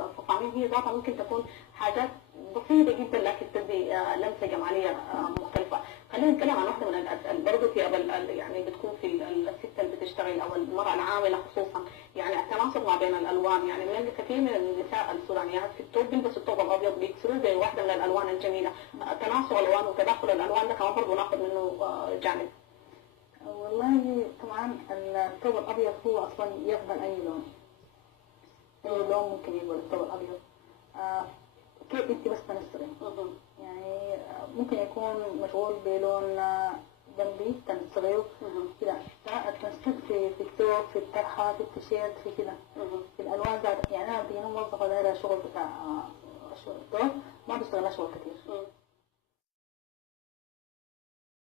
الفخامين هي ذاتها ممكن تكون حاجات بسيطه جدا لكن تدي لمسه جماليه مختلفه. خلينا نتكلم عن واحده من برضه في يعني بتكون في الست اللي بتشتغل او المراه العامله خصوصا، يعني التناسق ما بين الالوان. يعني من كثير من النساء السودانيات في الثوب بيلبسوا الثوب الابيض بيكسروه زي واحده من الالوان الجميله. تناسق الالوان وتداخل الالوان ده كمان برضه ناخذ منه جانب. والله طبعا الثوب الابيض هو اصلا يقبل اي لون، اي لون ممكن يقبل الثوب الابيض. كيف انت بس تنسقي، يعني ممكن يكون مشغول بلون بمبي تنسقيه كده، تنسق في الثوب، في الطرحه، في التيشيرت، في كده، في الالوان ذات. يعني انا بيجيني موظفه دايره شغل بتاع الثوب ما بشتغلها شغل كتير.